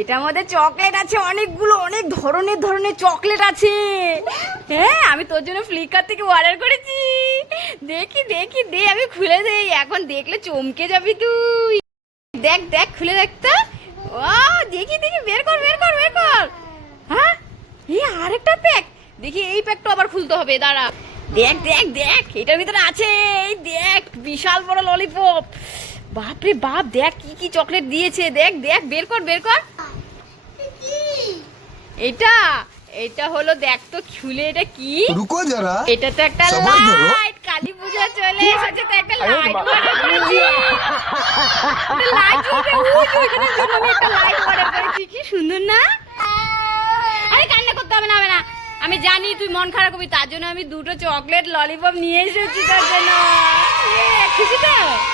এটার মধ্যে চকলেট আছে অনেকগুলো, অনেক ধরনের চকলেট আছে। হ্যাঁ, আমি তোর জন্য ফ্লিপকার্ট থেকে অর্ডার করেছি। দেখি দেখি দে, আমি খুলে দেই, এখন দেখলে চমকে যাবি তুই। দেখ দেখ, খুলে দেখ তো। ও দেখি দেখি, বের কর বের কর বের কর। হ্যাঁ, এই আরেকটা প্যাক। দেখি এই প্যাকটা আবার খুলতে হবে, দাঁড়া। দেখ দেখ দেখ, এটার ভিতরে আছে, এই দেখ বিশাল বড় ললিপপ। বাপরে বাপ, দেখ কি কি চকলেট দিয়েছে, দেখ দেখ, বের কর বের কর। এটা এটা হলো, দেখ তো খুলে, এটা কি? রুকো যারা, এটা তো একটা লাইট, কালী পূজা চলে এসেছে তো একটা লাইট অর্ডার করেছি। লাইট জ্বলবে, ওই যে ওইখানের জন্য আমি একটা লাইট অর্ডার করেছি। কি সুন্দর না? আরে কান্না করতে হবে না, হবে না, আমি জানি তুই মন খারাপ করবি, তার জন্য আমি দুটো চকলেট ললিপপ নিয়ে এসেছি তোর জন্য। খুশি তো?